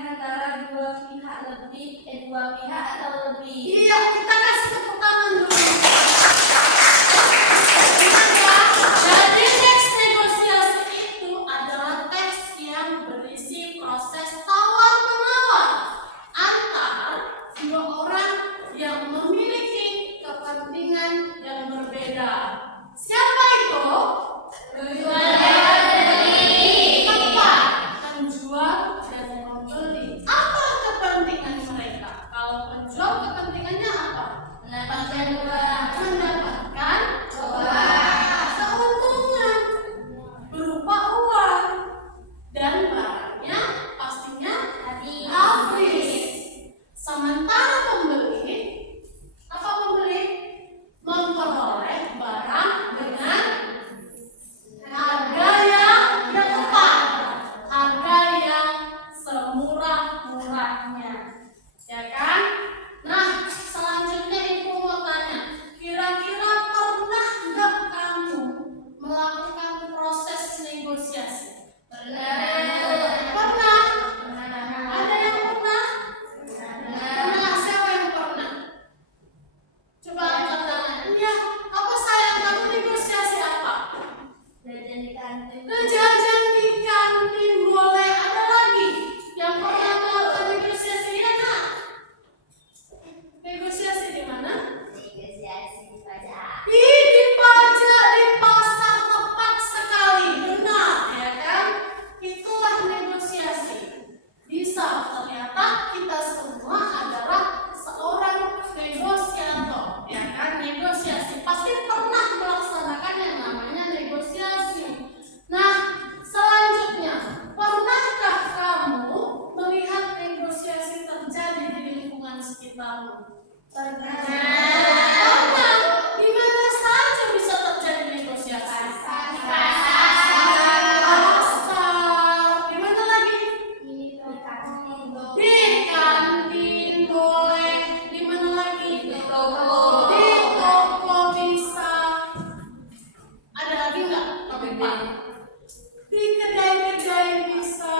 antara dua pihak atau lebih. Iya, kita kasih tepuk tangan dulu. Jadi teks negosiasi itu adalah teks yang berisi proses tawar-menawar antar dua orang yang memiliki kepentingan yang berbeda. Siapa itu? Tepat, penjual dan pembeli. Apa kepentingan mereka? Kalau penjual kepentingannya apa? Mendapatkan uang. Mendapatkan keuntungan berupa uang dan barangnya pastinya habis. Sementara pembeli memperoleh barang dengan harga yang tepat, harga yang semurah-murahnya, ya kan? Nah, selanjutnya ibu mau tanya, kira-kira pernah nggak kamu melakukan proses negosiasi? Pernah? Ada yang pernah? Pernah? Siapa yang pernah? Coba angkat tangan. Iya. Apa sayang, kamu negosiasi apa? Jajan di kantin. Jajan di kantin boleh. Ada lagi yang pernah melakukan negosiasi ya nak? Negosiasi di mana? Negosiasi di pajak. Di pajak, di pasar, tepat sekali. Benar, ya kan? Itulah negosiasi. Bisa ternyata kita semua adalah seorang negosiator, ya kan? Negosiasi pasti pernah melaksanakan yang namanya negosiasi. Nah, selanjutnya, pernahkah kamu melihat negosiasi terjadi di lingkungan sekitarmu? Pernah. Di mana saja bisa terjadi negosiasi? Pasar. Pasar. Di mana lagi? Di kantin. Di kantin boleh. Di mana lagi? Di toko. Di toko bisa. Ada lagi nggak? Pak? Di kedai-kedai bisa.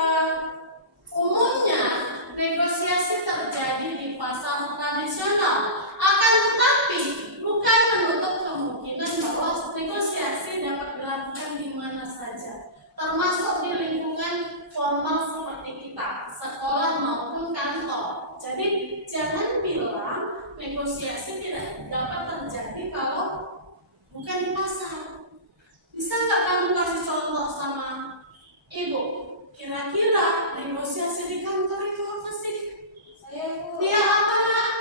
Umumnya negosiasi terjadi di pasar tradisional. Akan tetapi bukan menutup kemungkinan bahwa negosiasi dapat dilakukan di mana saja, termasuk di lingkungan formal seperti kita, sekolah maupun kantor. Jadi jangan bilang negosiasi tidak dapat terjadi kalau bukan di pasar. Bisa nggak kamu kasih contoh sama ibu? Kira-kira negosiasi di kantor itu apa sih? Saya Bu. Dia apa nak?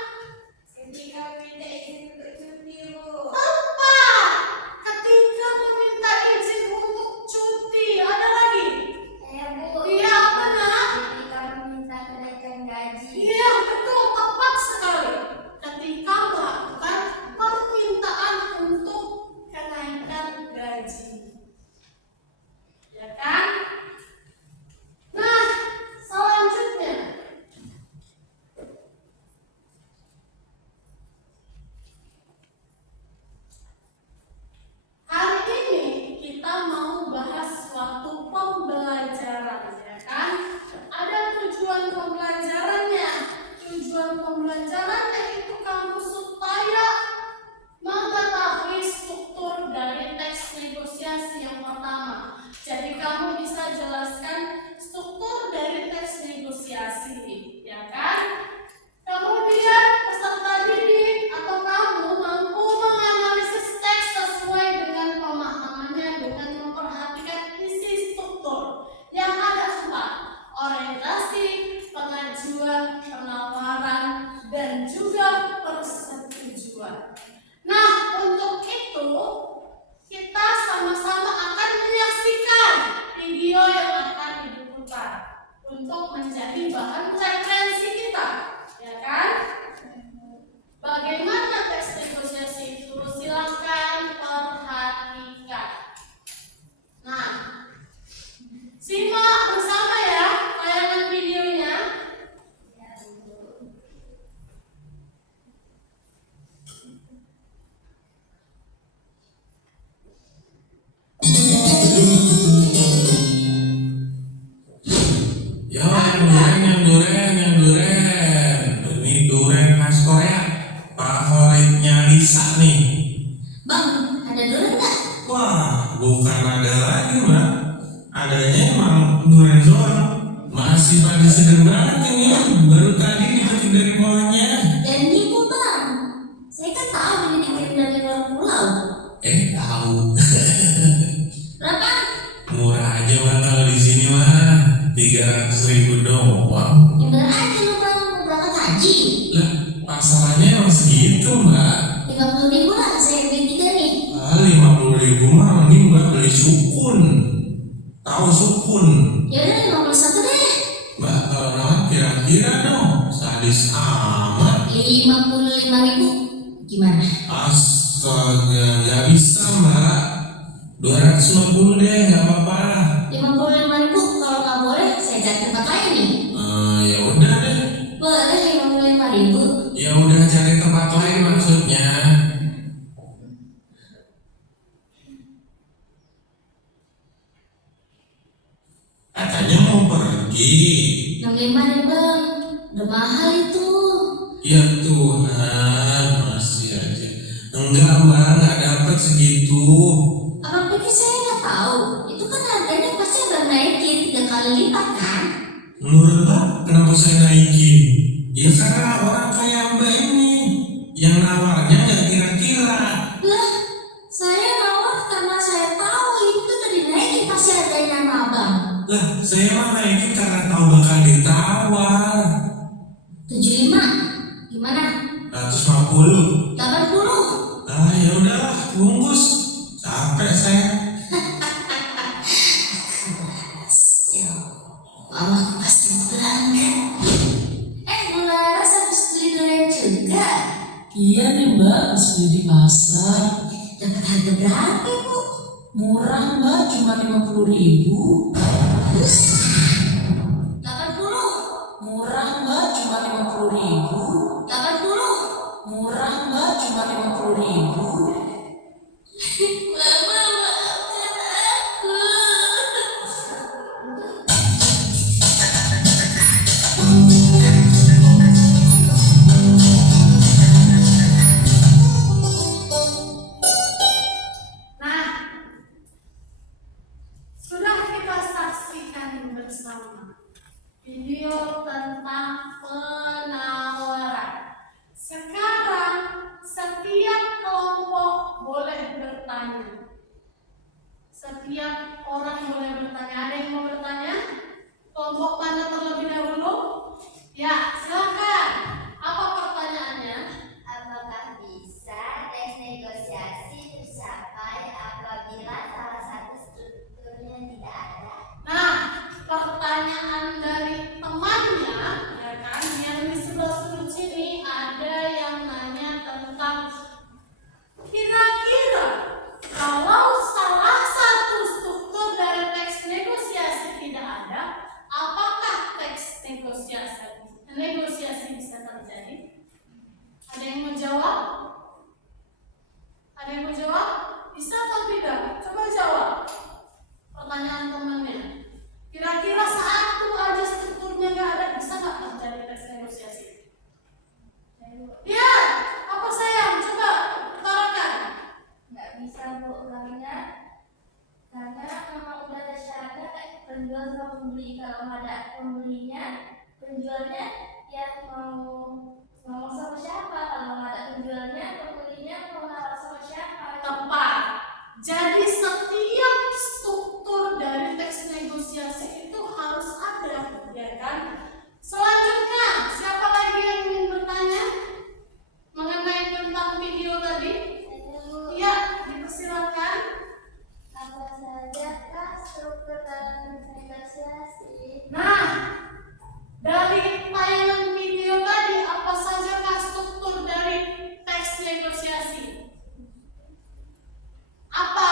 Ketika minta izin untuk cuti Bu. Tepat. Ketika meminta izin untuk cuti. Ada lagi? Saya Bu. Dia apa nak? Ketika meminta kenaikan gaji. Iya betul, tepat sekali. Ketika melakukan permintaan untuk kenaikan gaji, ya kan? Nah, selanjutnya hari ini kita mau bahas suatu pembelajaran, ya kan? Ada tujuan pembelajarannya. Tujuan pembelajarannya itu kamu supaya mengetahui struktur dari teks negosiasi yang pertama. Jadi kamu bisa jelaskan struktur dari teks negosiasi, ya kan? Kemudian peserta didik atau kamu mampu menganalisis teks sesuai dengan pemahamannya dengan memperhatikan isi struktur yang ada 4: orientasi, pengajuan, penawaran, dan juga persetujuan. Nah, untuk itu kita sama-sama akan menyaksikan video yang akan diputar untuk menjadi bahan referensi kita, ya kan? Bagaimana teks negosiasi itu? Silakan perhatikan. Nah, simak bersama ya tayangan videonya. Yo, yang duren. Ini duren khas Korea. Favoritnya Lisa nih. Bang, ada durian nggak? Wah, bukan ada lagi, Mbak. Adanya emang duren doang. Masih pada seger banget ini. Baru tadi dipetik dari pohonnya. Dan nipu bang. Saya kan tahu ini dikirim dari luar pulau. Tahu. Berapa? Murah aja Mbak kalau di sini mah. 300.000 doang. Ya bener aja lu bang, mau berangkat haji. Lah, pasarannya emang segitu Mbak. 50.000 lah, saya beli 3 nih. 50.000 mah mending Mbak beli sukun. Tahu sukun? Ya udah 51 deh. Mbak kalau nama kira-kira dong. Sadis amat. 55.000. Gimana? Astaga, nggak bisa Mbak. 250 deh, nggak apa-apa. 55.000 kalau nggak boleh saya cari tempat lain nih. Ya udah deh. Boleh 55.000. Ya udah cari tempat lain maksudnya. Katanya mau pergi. 65 deh bang, udah mahal itu. Ya Tuhan, masih aja. Enggak Mbak, nggak dapat segitu. Abang pikir saya nggak tahu? Itu kan harganya pasti abang naikin 3 kali lipat kan? Menurut Mbak, kenapa saya naikin? Ya karena orang kayak Mbak ini yang nawarnya nggak kira-kira. Lah, saya nawar karena saya tahu itu udah dinaikin pasti harganya sama abang. Lah, saya mah naikin karena tahu bakal ditawar. 75, gimana? 150. 80. Ya udahlah, bungkus. Capek saya. Ya, mama pasti berangkat. Bularas habis beli durian juga. Iya nih Mbak, habis beli di pasar. Dapat harga berapa bu? Murah Mbak, cuma 50.000. 80. Murah Mbak, cuma 50.000. 80. Murah Mbak, cuma 50.000. Mama maafkan aku. Nah, sudah kita saksikan bersama video tentang penawaran. Sekarang setiap kelompok boleh bertanya. Setiap orang boleh bertanya. Ada yang mau bertanya? Kelompok mana terlebih dahulu? Ya, silakan. Apa pertanyaannya? Apakah bisa tes negosiasi tercapai apabila salah satu strukturnya tidak ada? Nah, pertanyaan dari temannya, ya kan, yang di sebelah sudut sini ada yang nanya tentang kira-kira kalau salah satu struktur dari teks negosiasi tidak ada, apakah teks negosiasi bisa terjadi? Ada yang mau jawab? Ada yang mau jawab? Bisa atau tidak? Coba jawab. Pertanyaan temannya. Kira-kira satu aja strukturnya nggak ada, bisa nggak terjadi tes negosiasi? Ya, apa sayang? Coba utarakan. Nggak bisa bu, karena memang udah ada syarat penjual sama pembeli. Kalau nggak ada pembelinya, penjualnya ya mau ngomong sama siapa? Kalau nggak ada penjualnya, pembelinya mau naruh sama siapa? Tepat. Jadi setiap struktur dari teks negosiasi itu harus ada, ya kan? Selanjutnya, siapa lagi yang ingin bertanya mengenai tentang video tadi? Iya, dipersilakan. Apa saja kah struktur dalam negosiasi? Nah, dari tayangan video tadi, apa saja struktur dari teks negosiasi? Apa?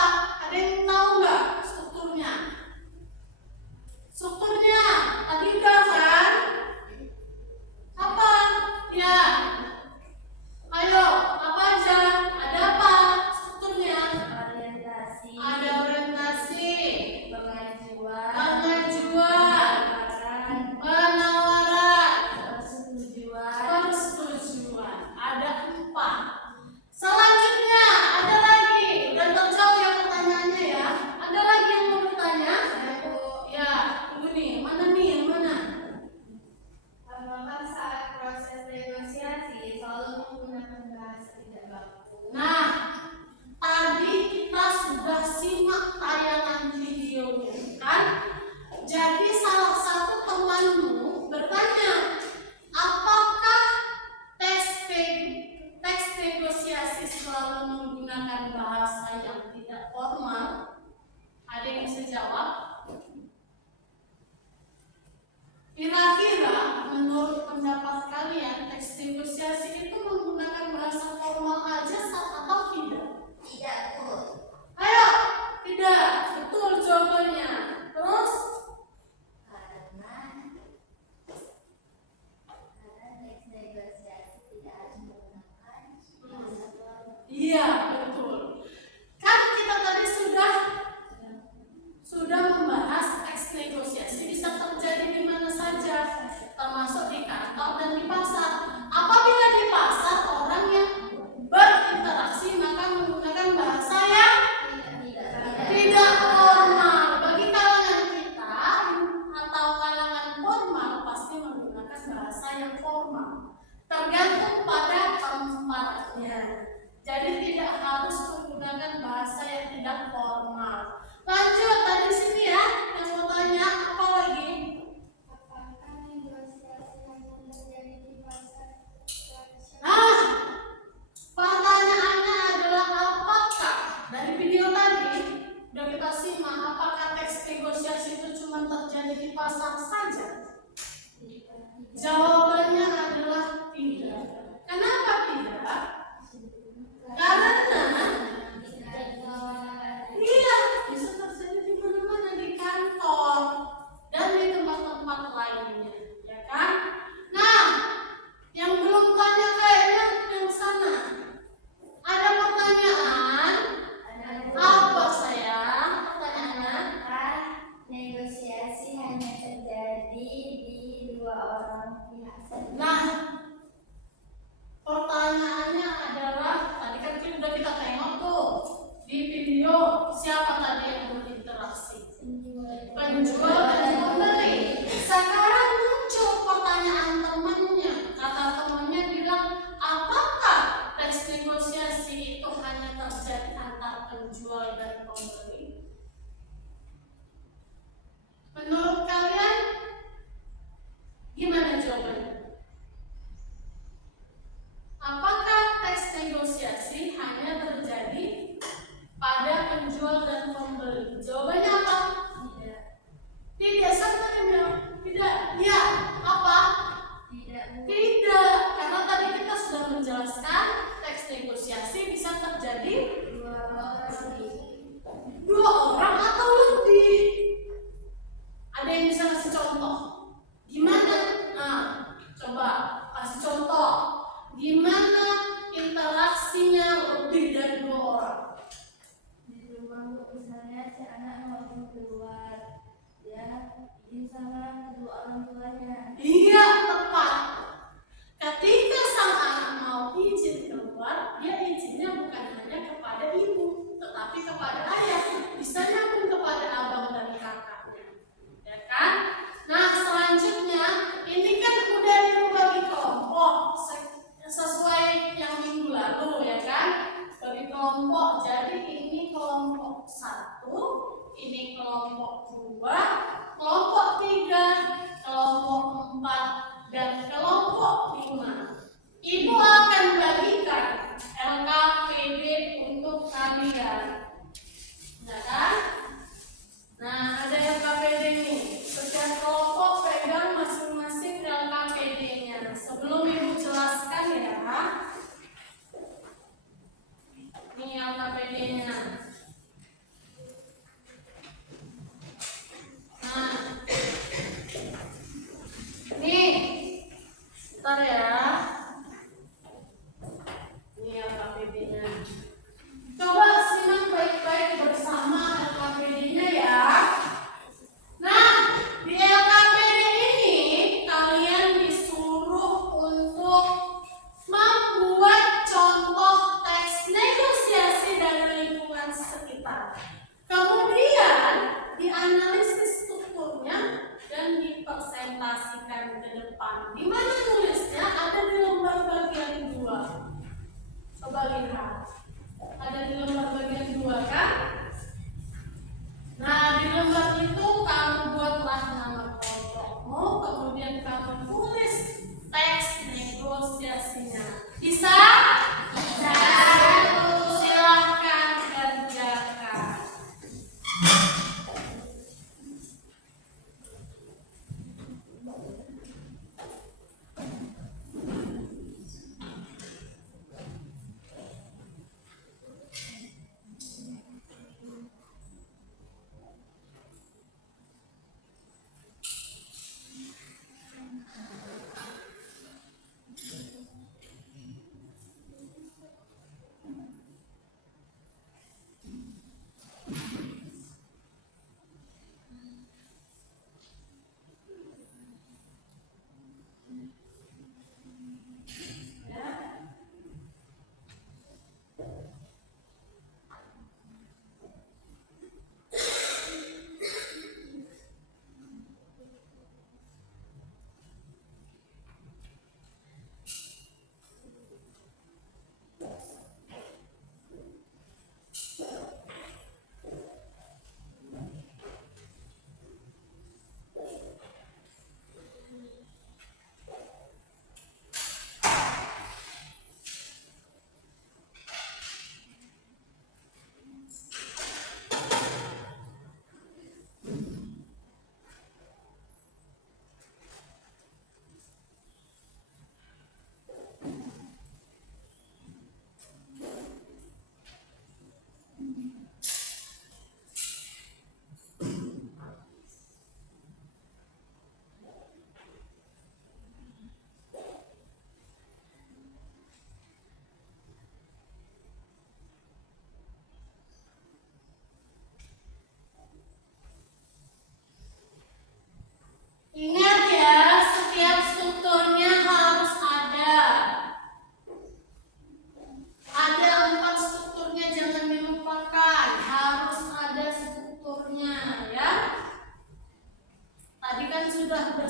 menggunakan bahasa yang formal. Tergantung pada tempatnya. Jadi tidak harus menggunakan bahasa yang tidak formal. Lanjut tadi sini ya, yang mau tanya apa lagi? Apakah negosiasi hanya terjadi di pasar tradisional? Nah, pertanyaannya adalah apakah dari video tadi udah kita simak, apakah teks negosiasi itu cuma terjadi di pasar saja? Jawabannya adalah tidak. Kenapa tidak? Karena iya, bisa terjadi di mana-mana, di kantor dan di tempat-tempat lainnya, ya kan? Nah, yang belum tanya kayaknya yang sana. Ada pertanyaan? Apa sayang? Pertanyaannya? Apakah negosiasi hanya terjadi di dua orang pihak saja? Nah, pertanyaannya adalah tadi kan udah kita tengok tuh di video siapa tadi yang berinteraksi? Penjual dan pembeli. Sekarang muncul pertanyaan temannya. Kata temannya bilang, apakah teks negosiasi itu hanya terjadi antar penjual dan pembeli? Menurut kalian gimana jawabannya? Apakah teks negosiasi hanya terjadi pada penjual dan pembeli? Jawabannya apa? Tidak. Tidak. Sama yang bilang tidak. Ya, apa? Tidak. Tidak. Karena tadi kita sudah menjelaskan teks negosiasi bisa terjadi Dua orang lebih. dua orang atau lebih. Ada yang bisa kasih contoh? Gimana? Nah, coba kasih contoh. Gimana interaksinya lebih dari dua orang? Di rumah misalnya si anak mau keluar, dia izin sama kedua orang tuanya. Iya, tepat. Ketika sang anak mau izin keluar, dia izinnya bukan hanya kepada ibu, tetapi kepada ayah. Bisa pun kepada abang dan kakaknya, ya kan? Nah, selanjutnya ini kan udah dibagi kelompok sesuai yang minggu lalu, ya kan? Bagi kelompok. Jadi ini kelompok 1, ini kelompok 2, kelompok 3, kelompok 4, dan kelompok 5. Ibu akan bagikan LKPD untuk kalian, ya kan? Nah, ada LKPD nih. Setiap kelompok pegang masing-masing LKPD-nya. Sebelum ibu jelaskan ya, ini LKPD-nya. Nah, nih, bentar ya. Ini LKPD-nya. Coba simak baik-baik bersama LKPD-nya ya. Nah, di LKPD ini kalian disuruh untuk membuat contoh teks negosiasi dari lingkungan sekitar. Kemudian dianalisis strukturnya dan dipresentasikan ke depan. Di mana nulisnya? Ada di lembar bagian 2. Coba lihat. Ada di lembar bagian 2 kan? Nah, di lembar itu kamu buatlah nama kelompokmu, kemudian kamu tulis teks negosiasinya. Bisa? Bisa. Silahkan kerjakan.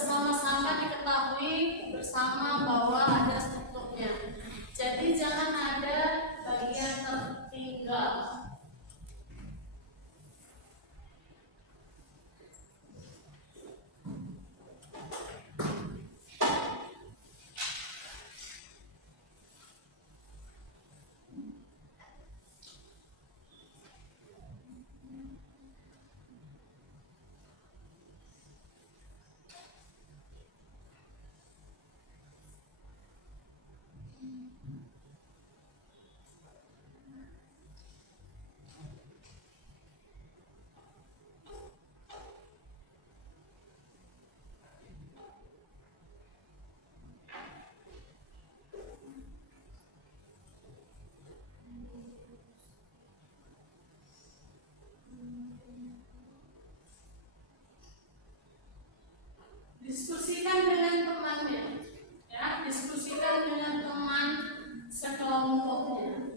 bersama-sama diketahui bersama bahwa ada strukturnya. Jadi jangan ada bagian tertinggal. Diskusikan dengan temannya, ya, diskusikan dengan teman sekelompoknya.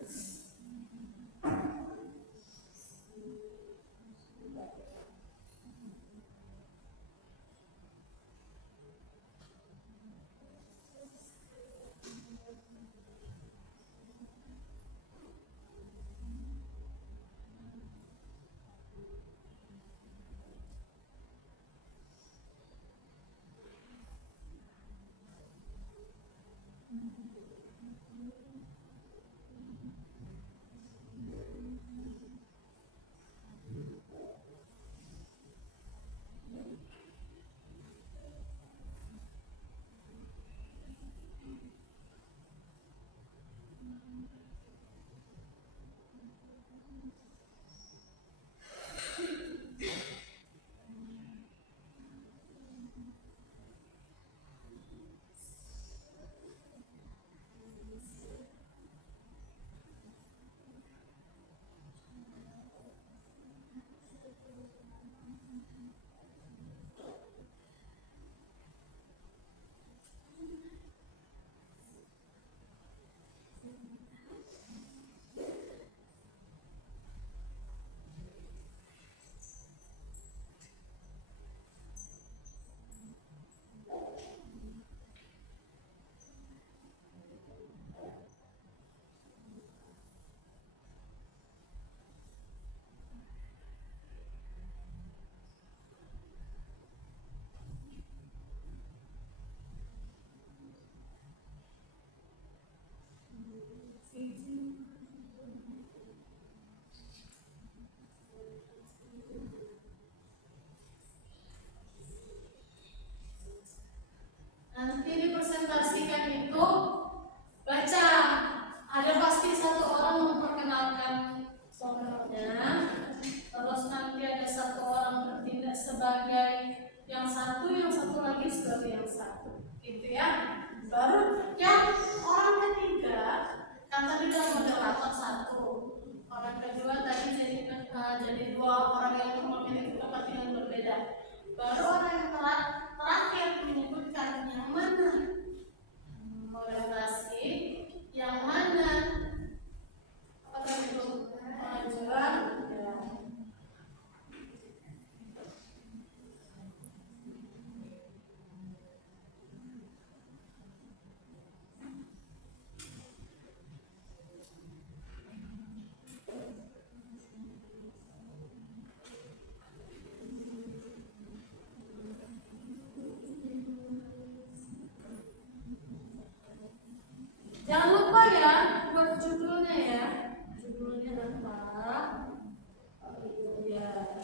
Nanti dipresentasikan itu baca, ada pasti satu orang memperkenalkan soalnya, terus nanti ada satu orang bertindak sebagai yang satu lagi sebagai yang satu, gitu ya. Baru yang orang ketiga, kan tadi udah moderator satu, orang kedua tadi jadi dua orang yang memiliki kepentingan berbeda. Baru orang yang terakhir menyebutkan yang mana orientasi, yang mana apa itu kemajuan. Jangan lupa ya buat judulnya ya. Judulnya apa? Oh iya.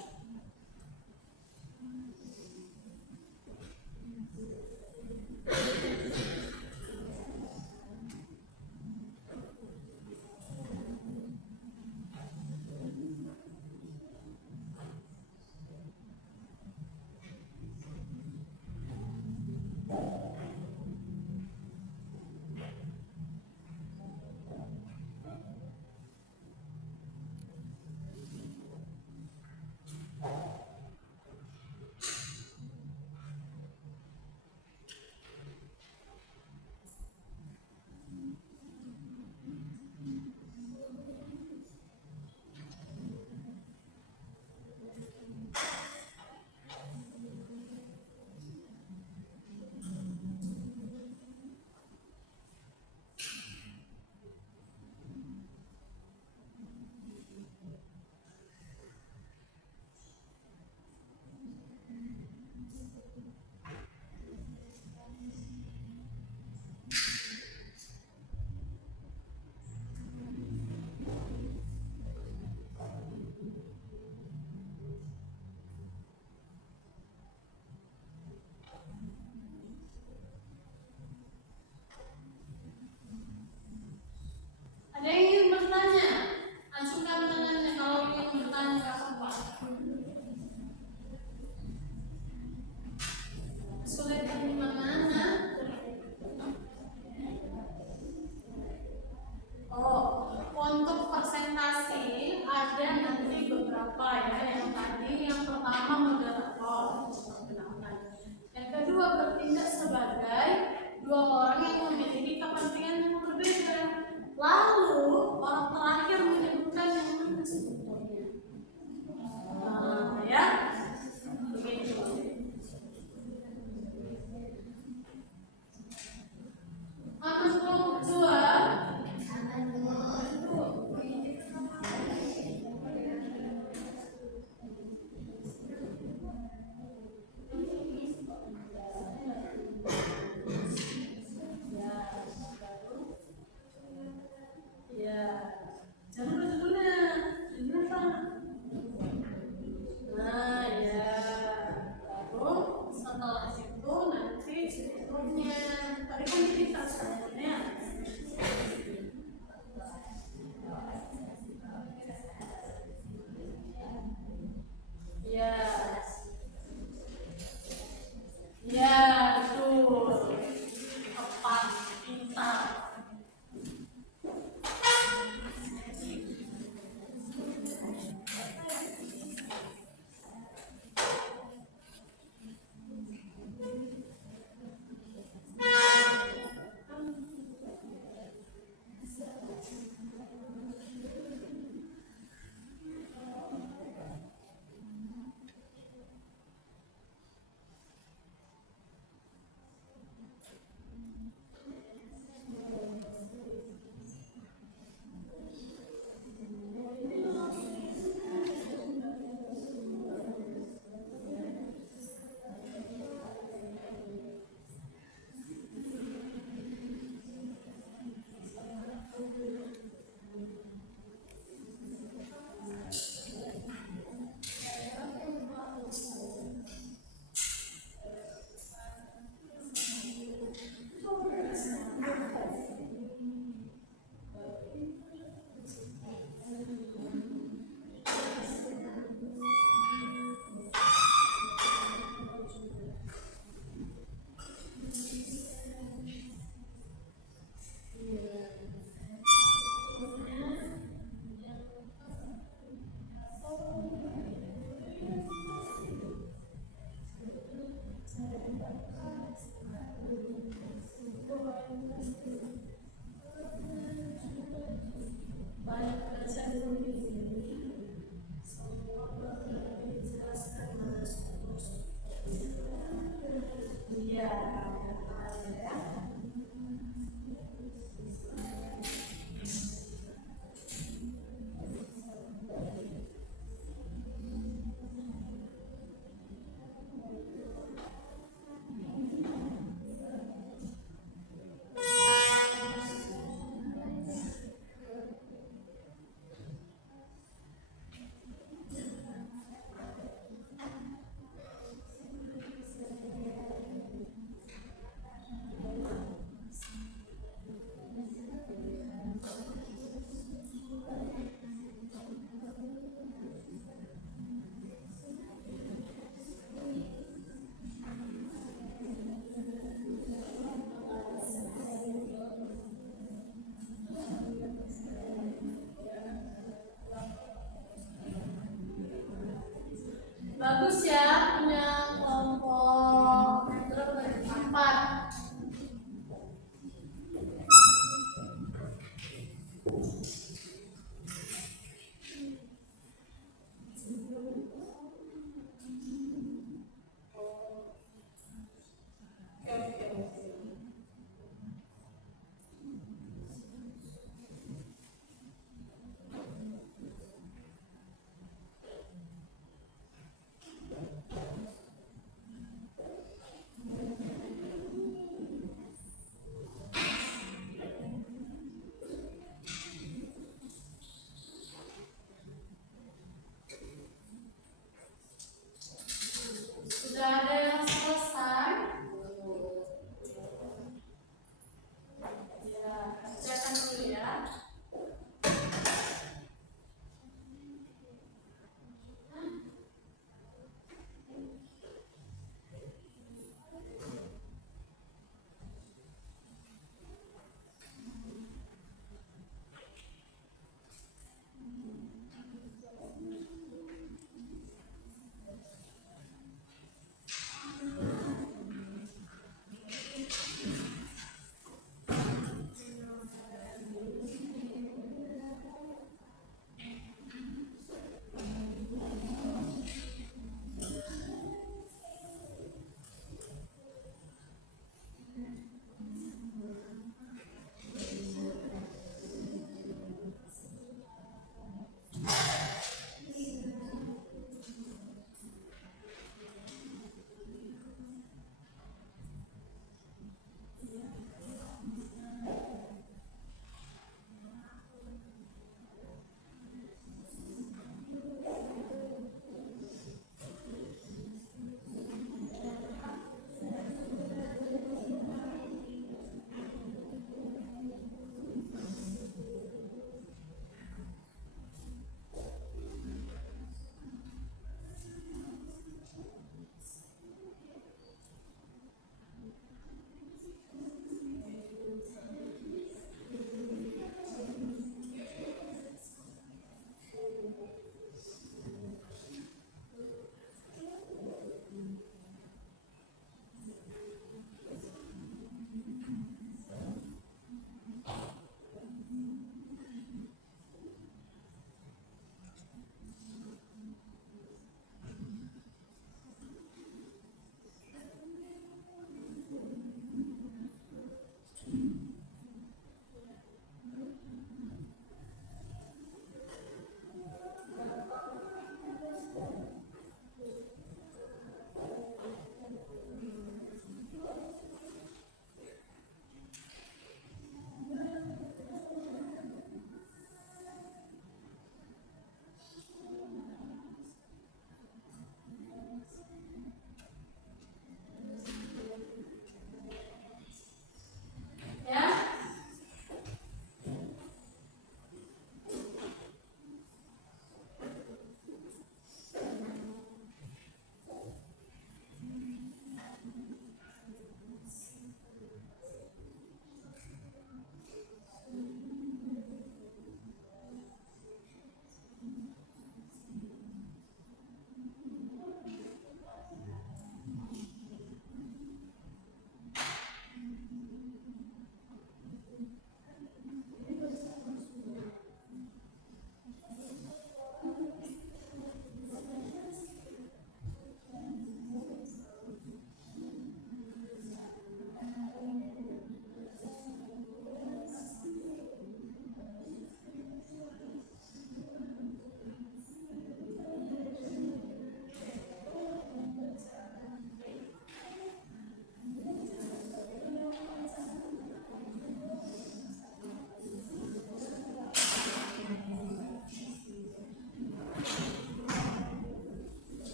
umurnya. Tadi kan cerita semuanya. Ya, ya betul. Tepat, pintar.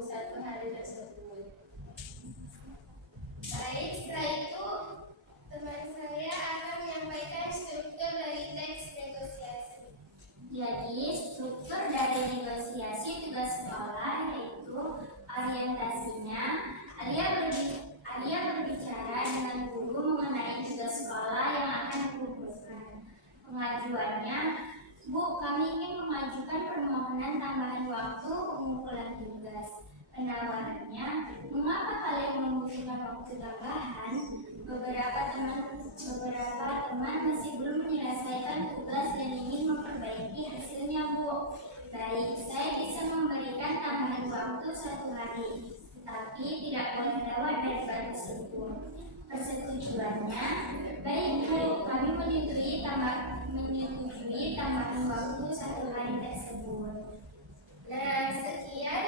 satu hari tersebut. Baik, setelah itu teman saya akan menyampaikan struktur dari teks negosiasi. Jadi, struktur dari negosiasi tugas sekolah yaitu orientasinya. Alia berbicara dengan guru mengenai tugas sekolah yang akan dikumpulkan. Pengajuannya, Bu, kami ingin mengajukan permohonan tambahan waktu pengumpulan tugas. Penawarannya, mengapa kalian membutuhkan waktu tambahan? Beberapa teman masih belum menyelesaikan tugas dan ingin memperbaiki hasilnya, Bu. Baik, saya bisa memberikan tambahan waktu 1 hari, tapi tidak boleh lewat daripada tersebut. Persetujuannya, baik Bu, kami menyetujui tambahan waktu 1 hari tersebut. Nah, sekian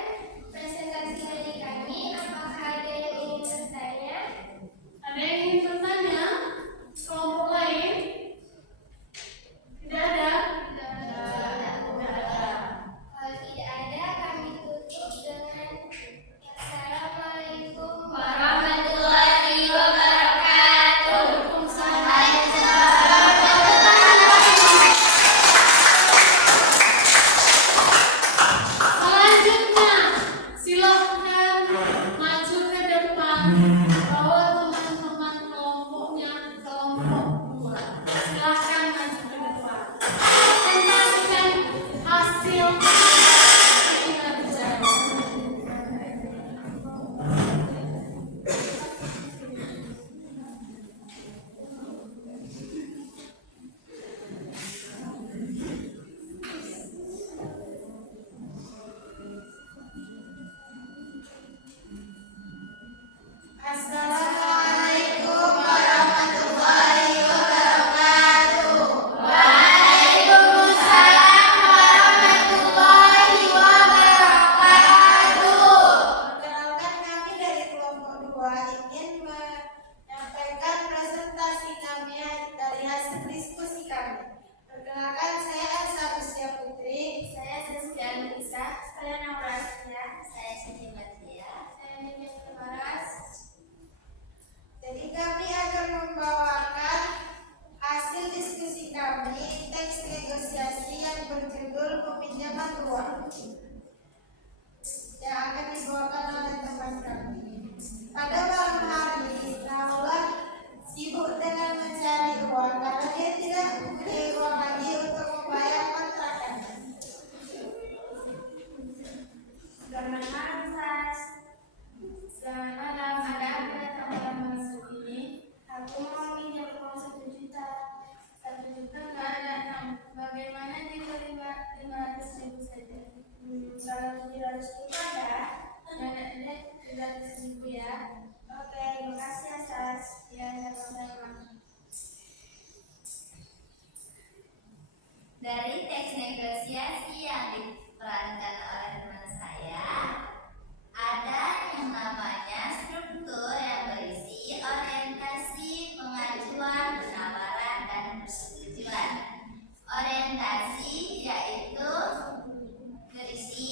presentasi dari kami. Apakah ada yang ingin bertanya? Ada yang ingin bertanya? Kelompok lain? Tidak ada? Tidak ada. Kalau tidak ada, kami tutup dengan Assalamualaikum warahmatullahi wabarakatuh. Selanjutnya, silakan maju ke depan. Bawa teman-teman kelompoknya kelompok 2. Silakan maju ke depan. Presentasikan hasil kinerja. Assalamualaikum warahmatullahi wabarakatuh. Waalaikumsalam warahmatullahi wabarakatuh. Perkenalkan, kami dari kelompok 2 ingin menyampaikan presentasi kami dari hasil diskusi kami. Perkenalkan, saya Elsa Rusya Putri. Saya Saskia Lisa. Saya Naurasya. Saya Siti Batia. Saya Niken Maras. Jadi kami akan membawakan hasil diskusi kami teks negosiasi yang berjudul peminjaman ruang yang akan dibawakan oleh teman kami. Pada malam hari, Naula sibuk dengan mencari uang karena dia tidak mempunyai uang lagi untuk membayar kontrakan. Selamat malam, Sas. Selamat malam. Ada apa datang malam masuk ini? Aku mau minjam uang 1 juta. 1 juta nggak ada, Nam. Bagaimana jika 500.000 saja? Kalau 700.000 ada, nenek 700.000 ya. Oke, makasih ya, Sas. Ya, sama-sama. Dari teks negosiasi yang diperankan oleh teman saya, ada yang namanya struktur yang berisi orientasi, pengajuan, penawaran, dan persetujuan. Orientasi yaitu berisi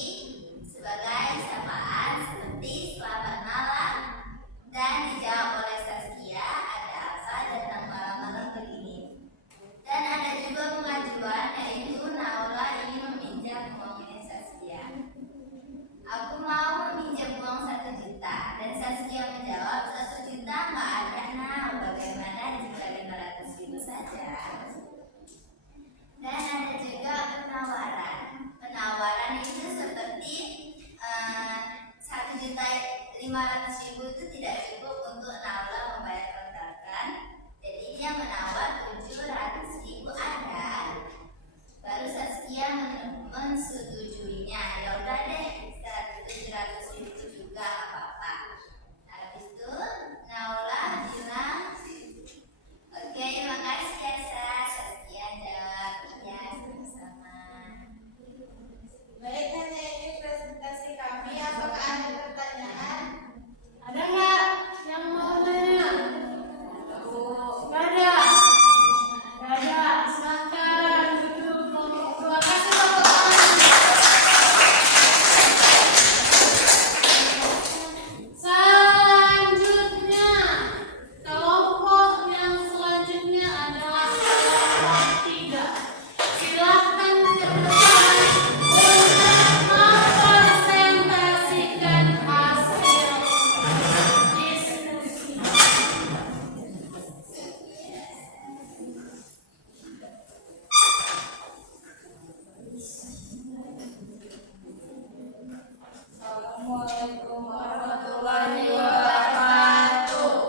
sebagai sapaan seperti selamat malam dan dijawab oleh Saskia, ada apa datang malam-malam begini. Dan ada juga pengajuan yaitu Naula ingin meminjam uangnya Saskia. Aku mau meminjam uang 1 juta dan Saskia menjawab 1 juta nggak ada, Nah. Bagaimana jika 500.000 saja? Dan ada juga penawaran. Penawaran itu seperti 1.500.000 itu tidak cukup untuk Naula membayar kontrakan. Jadi dia menawar 700.000 ada. Baru Saskia mensetujuinya. Ya udah deh, 700.000 juga apa-apa. Habis itu Naula bilang, oke, makasih ya Sas. Saskia jawab, ya sama-sama. Baik, hanya ini presentasi kami. Apakah ada pertanyaan? Assalamualaikum warahmatullahi wabarakatuh.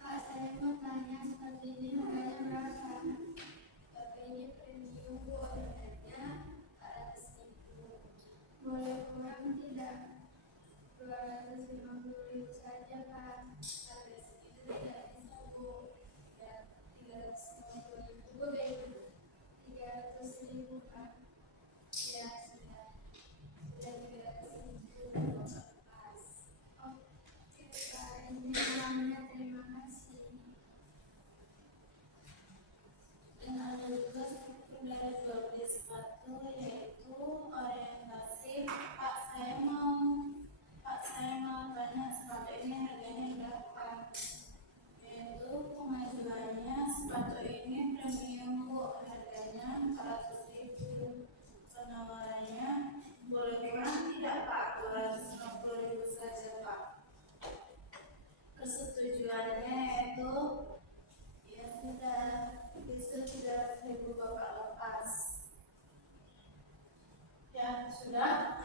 Pak, saya mau tanya seperti ini harganya berapa? Tapi ini premium Bu, harganya 400.000. Boleh kurang tidak? 250.000 saja Pak. Harga segitu tidak bisa Bu. Ya 350.000 boleh. 300.000 Pak. Ya sudah 300.000 pas. Oke Pak, ini uangnya, terima kasih. Dan ada juga sebenarnya dua beli sepatu, yaitu orientasi. Pak saya mau tanya sepatu ini harganya berapa? Yaitu pengajuannya sepatu ini premium Bu, harganya 400.000. Penawarannya boleh kurang tidak Pak? 250.000 saja Pak. Kesetujuannya yaitu ya sudah, bisa 300.000 Bapak lepas. Ya sudah.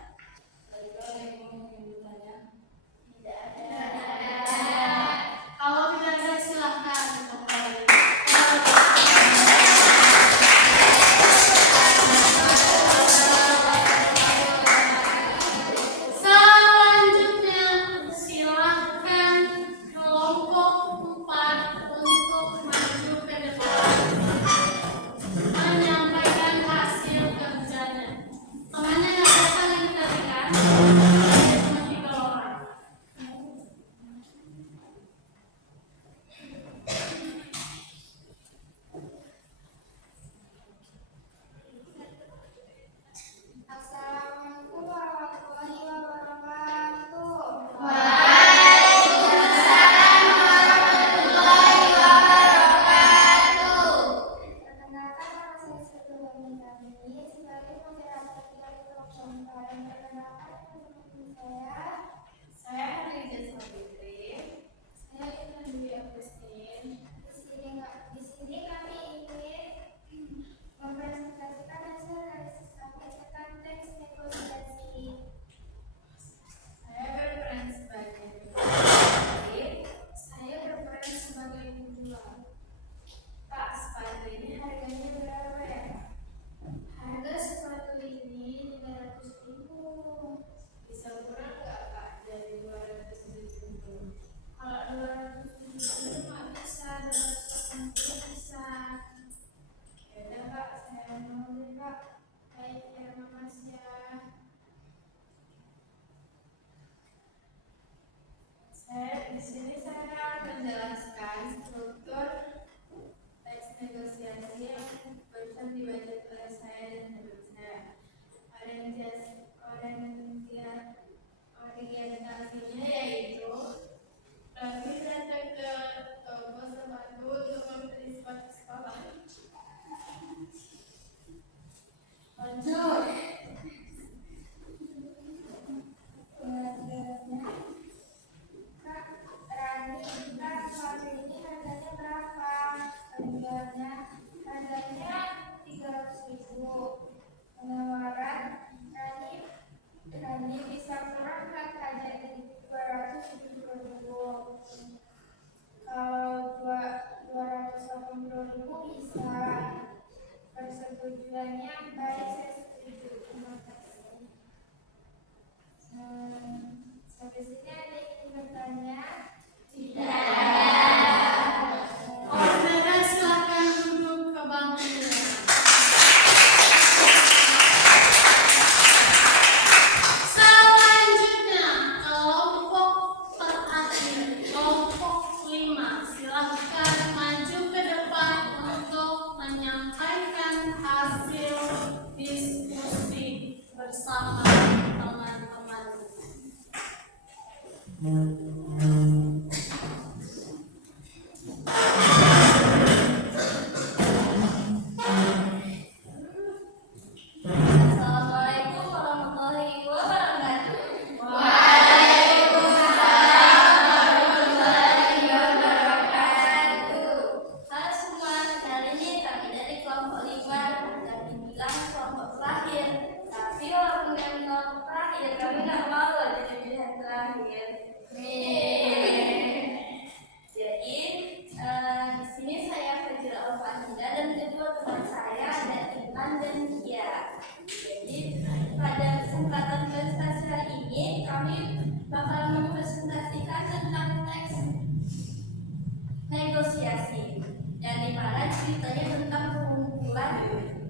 Ada yang mungkin bertanya? Tidak ada. Kalau tidak ada silahkan kembali. Selanjutnya silahkan kelompok 4 untuk maju ke depan menyampaikan hasil kerjanya. Temannya yang datang yang kita berikan cuma 3 orang. Assalamualaikum warahmatullahi wabarakatuh. Perkenalkan, nama saya Siti Kami sebagai moderator dari program kalian. Perkenalkan teman-teman Saya Khadijah Sabitri. saya Ibnu Dwi Agustin. Di sini kami ingin mempresentasikan hasil analisis kami tentang teks negosiasi. Saya berperan sebagai peneliti. Saya berperan sebagai penjual. Pak, sepatu ini harganya berapa ya? Harga sepatu ini 500.000. Bisa kurang nggak Pak dari 270? Kalau 270 nggak bisa, 280 bisa. Ya udah Pak, saya mau Boleh Pak. Baik, terima kasih ya. di sini saya akan menjelaskan struktur teks negosiasi yang barusan dibaca oleh saya dan teman saya. Orientasinya yaitu kami datang ke toko sepatu untuk membeli sepatu sekolah. Lanjut. Kak, Rani, Kak, sepatu ini harganya berapa? Penjualnya harganya 300.000. Penawaran Rani bisa kurang nggak Kak, jadi 270.000. Kalau 280.000 bisa. Persetujuannya baik, saya setuju. Terima kasih. Sampai sini ada yang ingin bertanya? Saudara silakan duduk ke bangkunya. Selanjutnya kelompok terakhir, kelompok 5, silakan maju ke depan untuk menyampaikan hasil diskusi bersama teman Assalamualaikum warahmatullahi wabarakatuh. Halo semua, kali ini kami dari kelompok 5 dan dibilang kelompok terakhir. Tapi walaupun kami kelompok terakhir, kami nggak mau jadi pilihan terakhir. Jadi di sini saya Fajira Alfahida dan kedua teman saya ada Iman dan Kia. Jadi pada kesempatan presentasi hari ini kami bakal mempresentasikan tentang teks negosiasi yang dimana ceritanya tentang pengumpulan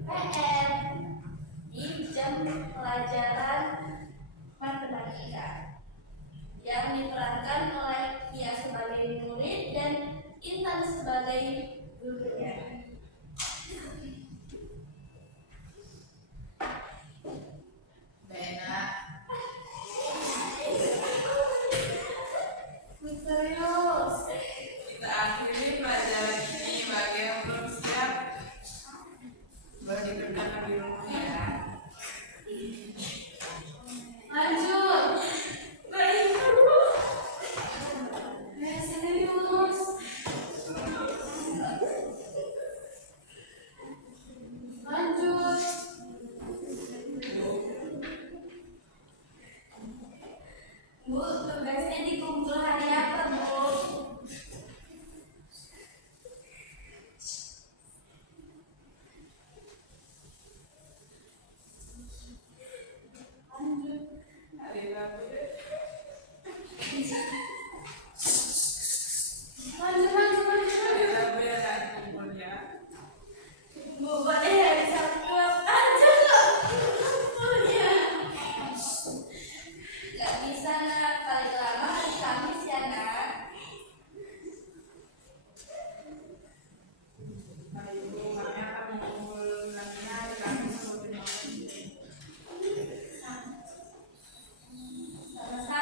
PR di jam pelajaran matematika yang diperankan oleh Kia sebagai murid dan Intan sebagai gurunya. Misterius. Kita akhiri pelajaran ini bagi yang belum siap baru dikerjakan di rumah ya. Lanjut. Serius. Lanjut. Bu, tugasnya dikumpul hari apa, Bu? Hari Rabu deh. Lanjut. Hari Rabu ya nggak kumpul ya. Bu, boleh hari Sabtu aja kok kumpulnya. Gak bisa, Nak. Paling lama hari Kamis ya, Nak. Hari Ibu kami akan mengumpul nantinya hari Kamis atau Jumat. Sama-sama.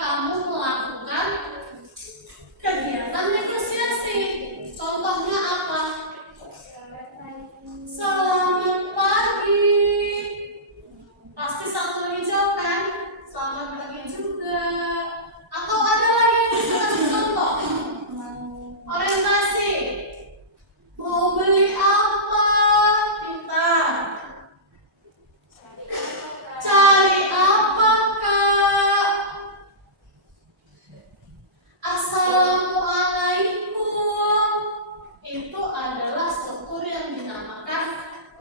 kamu melakukan kegiatan negosiasi. Contohnya apa? Selamat pagi. Pasti satu hijau kan? Selamat pagi juga. Atau ada lagi yang bisa kasih contoh? Orientasi. Mau beli apa? Pintar. Cari apa, Kak? Assalamualaikum. Itu adalah struktur yang dinamakan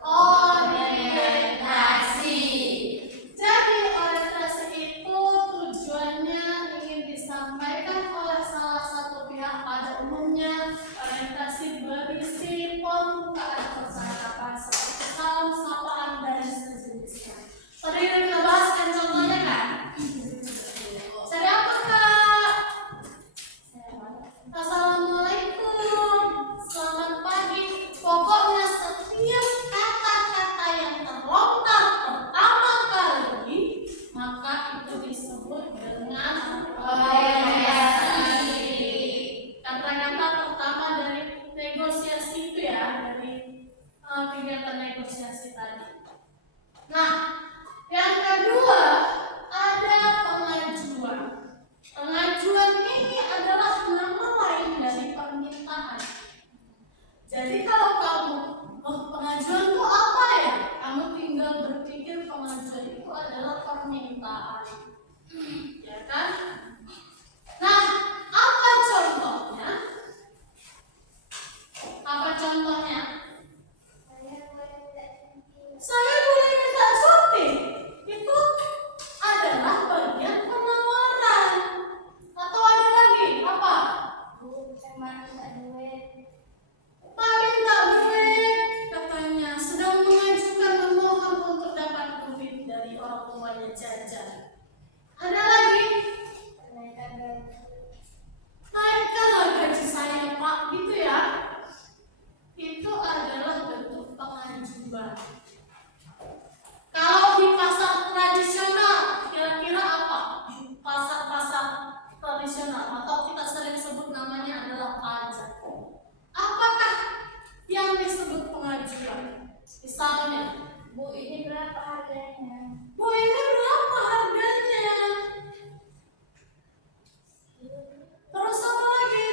orientasi. Jadi orientasi itu tujuannya ingin disampaikan oleh salah satu pihak pada umumnya. Orientasi berisi pembukaan percakapan seperti salam sapaan dan sejenisnya. Tadi kita bahas kan contohnya kan? Cari apa, Kak? Assalamualaikum. Selamat pagi. Pokoknya setiap kata-kata yang terlontar pertama kali, maka itu disebut dengan orientasi. Kata-kata pertama dari negosiasi itu ya, dari kegiatan negosiasi tadi. Nah, yang kedua ada pengajuan. Pengajuan ini adalah nama lain dari permintaan. Jadi kalau kamu, pengajuan itu apa ya? Kamu tinggal berpikir pengajuan itu adalah permintaan. Ya kan? Nah, apa contohnya? Apa contohnya? Saya boleh minta cuti. Itu adalah bagian penawaran. Atau ada lagi apa? Pak minta duit, katanya sedang mengajukan memohon untuk dapat duit dari orang tuanya jajan. Ada lagi? Naikkanlah gaji saya, Pak, gitu ya. Itu adalah bentuk pengajuan. Kalau di pasar tradisional, kira-kira apa? Pasar-pasar tradisional atau kita sering sebut namanya adalah pajak. Apakah yang disebut pengajuan? Misalnya, Bu, ini berapa harganya? Bu, ini berapa harganya? Terus apa lagi?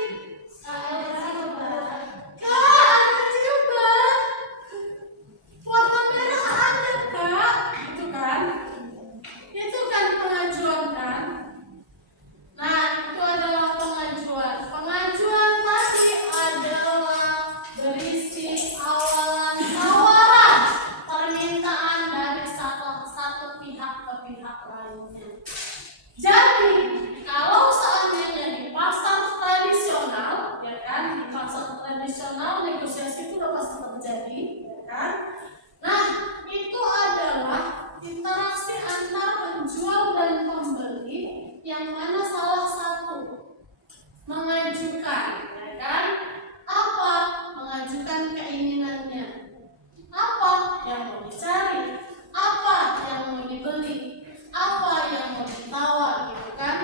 Kak, ada juga. Warna merah ada, Kak. Itu kan? Itu kan pengajuan kan? Nah, itu adalah pengajuan. Pengajuan tadi adalah berisi awalan tawaran permintaan dari satu pihak ke pihak lainnya. Jadi, kalau seandainya di pasar tradisional, ya kan, di pasar tradisional negosiasi itu udah pasti terjadi, ya kan? Nah, itu adalah interaksi antar penjual dan pembeli yang mana salah satu mengajukan, ya kan? Apa? Mengajukan keinginannya. Apa yang mau dicari? Apa yang mau dibeli? Apa yang mau ditawar, gitu kan?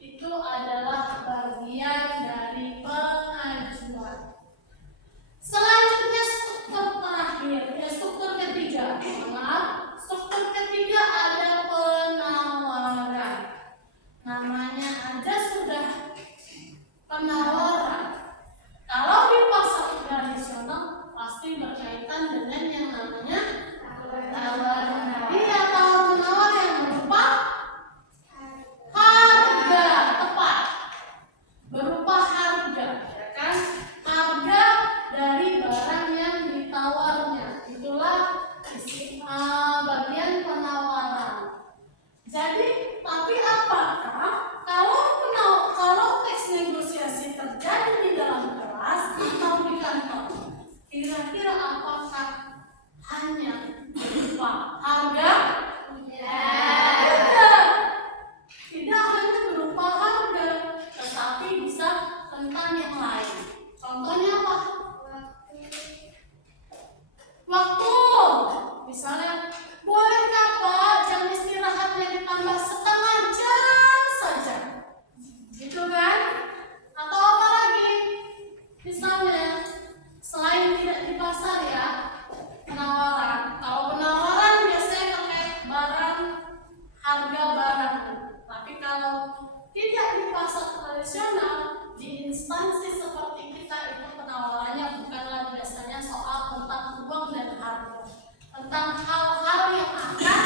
Itu adalah bagian dari pengajuan. Selanjutnya struktur terakhir, struktur ketiga. Maaf, struktur ketiga ada penawaran. Namanya aja sudah penawaran. Kalau di pasar tradisional pasti berkaitan dengan yang namanya penawaran. Iya, tawar-menawar yang berupa harga tepat, berupa harga, ya kan? Harga dari barang yang ditawarnya. Itulah bagian penawaran. Jadi, tapi apakah kalau teks negosiasi terjadi nasional di instansi seperti kita itu penawarannya bukanlah biasanya soal tentang uang dan harga, tentang hal-hal yang akan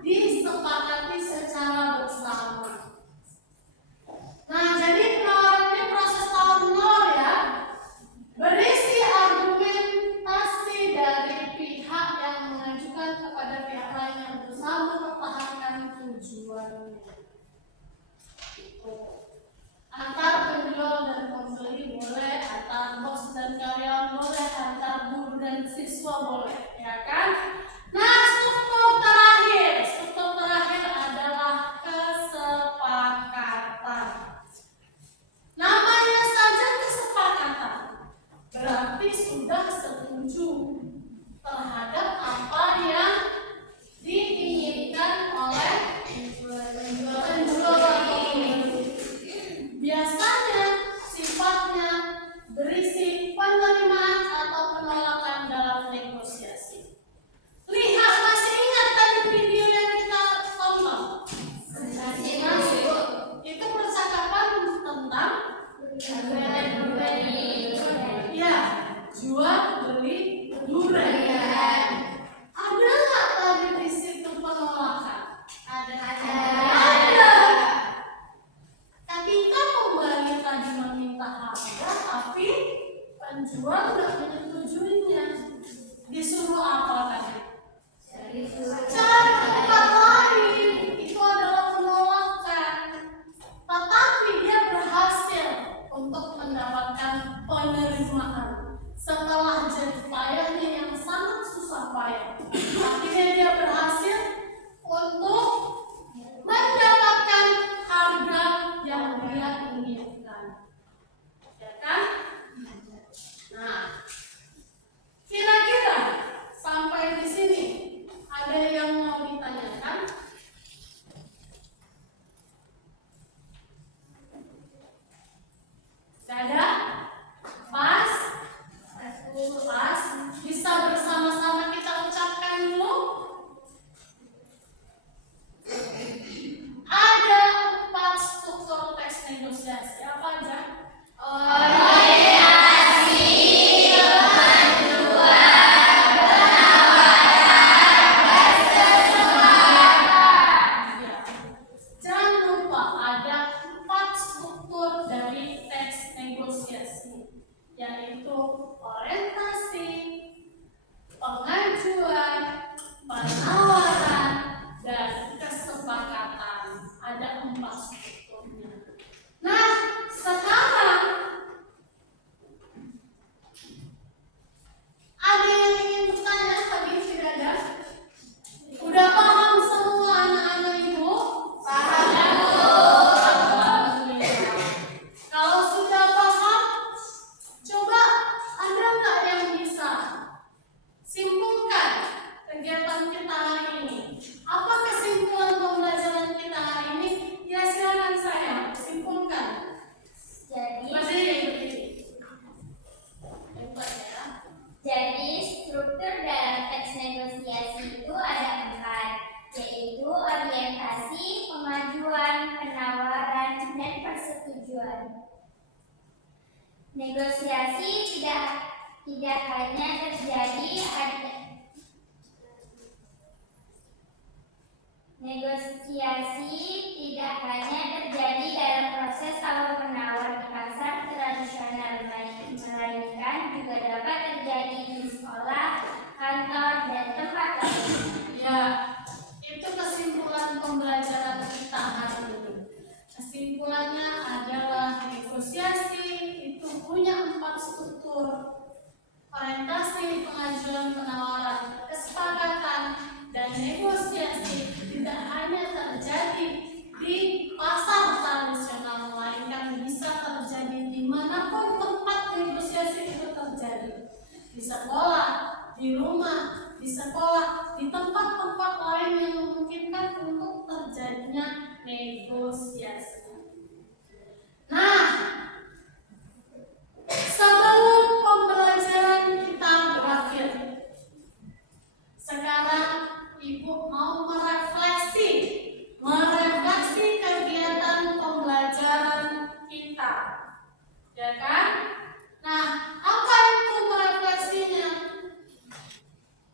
disepakati secara bersama. Nah, jadi penawarannya proses tawar menawar ya, berisi argumentasi dari pihak yang mengajukan kepada pihak lain yang berusaha mempertahankan tujuannya. Antar penjual dan pembeli boleh, antar bos dan karyawan boleh, antar guru dan siswa boleh, ya kan? Nah, struktur terakhir adalah kesepakatan. Namanya saja kesepakatan, berarti sudah setuju terhadap apa yang diinginkan oleh penjual atau pembeli. Biasanya sifatnya berisi penerimaan atau penolakan dalam negosiasi. Lihat, masih ingat tadi video yang kita tonton? Itu percakapan tentang ya, jual beli durian. Ada nggak tadi di situ penolakan? Ada. Ketika pembeli tadi meminta harga, tapi penjual nggak menyetujuinya, disuruh apa tadi? Cari tempat lain. Itu adalah penolakan. Tetapi dia berhasil untuk mendapatkan penerimaan setelah jerih payahnya yang sangat susah payah. Akhirnya dia berhasil untuk mendapatkan harga yang dia inginkan, ya kan? Nah, kira-kira sampai di sini ada yang mau ditanyakan? Gak ada? Pas? Pas? Bisa bersama-sama kita ucapkan dulu? Ada 4 struktur teks negosiasi. Apa aja? Jangan lupa ada 4 struktur dari teks negosiasi, yaitu orientasi, pengajuan, penawaran, dan kesepakatan. Ada 4 strukturnya. Nah, sekarang ada yang ingin bertanya tadi tidak ada? Udah paham semua anak-anak ibu? Paham. Kalau sudah paham, coba ada nggak yang bisa simpulkan kegiatan kita hari ini? Apa kesimpulan pembelajaran kita hari ini? Ya, silakan saya simpulkan. Jadi struktur dalam teks negosiasi itu ada 4, yaitu orientasi, pengajuan, penawaran, dan persetujuan. Negosiasi tidak hanya terjadi dalam proses tawar-menawar di pasar tradisional, melainkan juga dapat terjadi di sekolah, kantor, dan tempat lain. Ya, itu kesimpulan pembelajaran kita hari ini. Kesimpulannya adalah negosiasi itu punya 4 struktur: orientasi, pengajuan, penawaran, kesepakatan. Dan negosiasi tidak hanya terjadi di pasar tradisional, melainkan bisa terjadi dimanapun tempat negosiasi itu terjadi. Di sekolah, di rumah, di sekolah, di tempat-tempat lain yang memungkinkan untuk terjadinya negosiasi. Nah, sebelum pembelajaran kita berakhir, sekarang Ibu mau merefleksi kegiatan pembelajaran kita. kita, ya kan? Nah, apa itu refleksinya?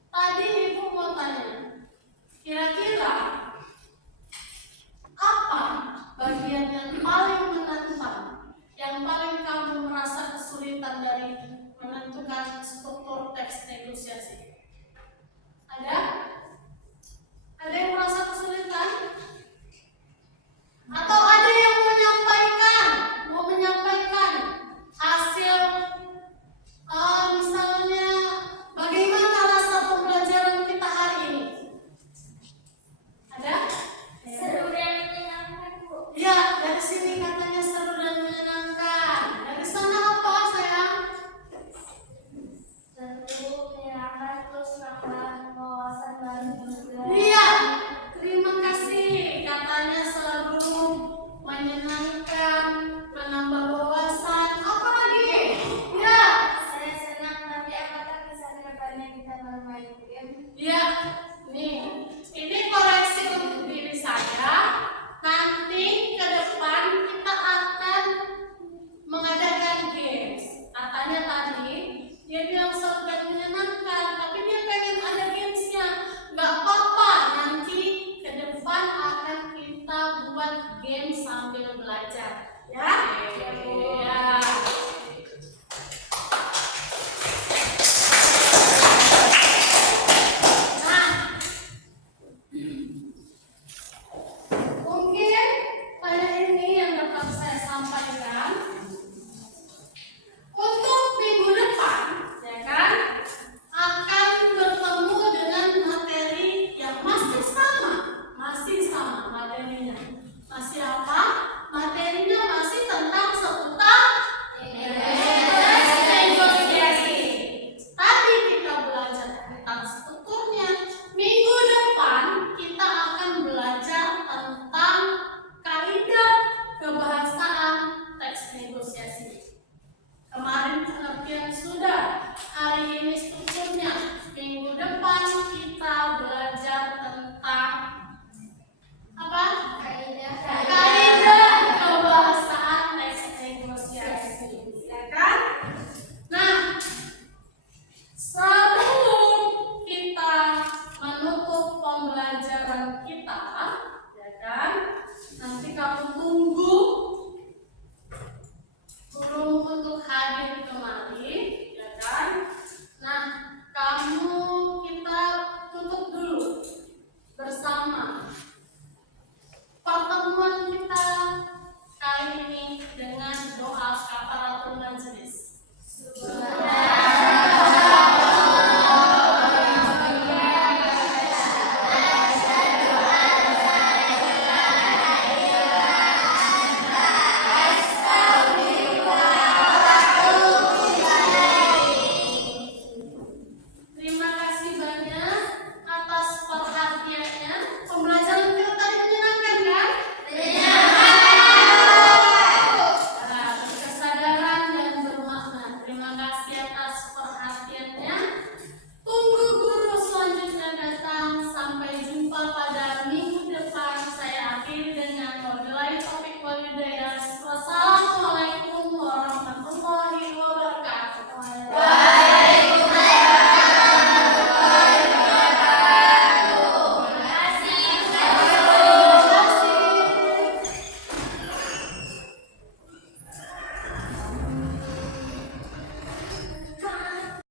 Tadi ibu mau tanya, kira-kira apa bagian yang paling menantang, yang paling kamu merasa kesulitan dari menentukan struktur teks negosiasi? Ada? Ada yang merasa kesulitan? Atau ada yang mau menyampaikan hasil, misalnya bagaimana rasa pembelajaran kita hari ini? Ada? Seru dan menyenangkan, Bu. Ya, dari sini katanya seru dan menyenangkan. Dari sana apa, sayang? Seru, menyenangkan, terus nambah wawasan baru juga. Iya, terima kasih. Katanya selalu menyenangkan, menambah wawasan. Apa lagi? Ya, Saya senang, tapi apakah bisa kedepannya kita bermain game? ya. Nih, ini koreksi untuk diri saya. Nanti ke depan kita akan mengadakan games. Katanya tadi dia bilang seru dan menyenangkan, tapi dia pengen ada gamesnya. Gak apa-apa, nanti ke depan akan kita buat game sambil belajar, ya.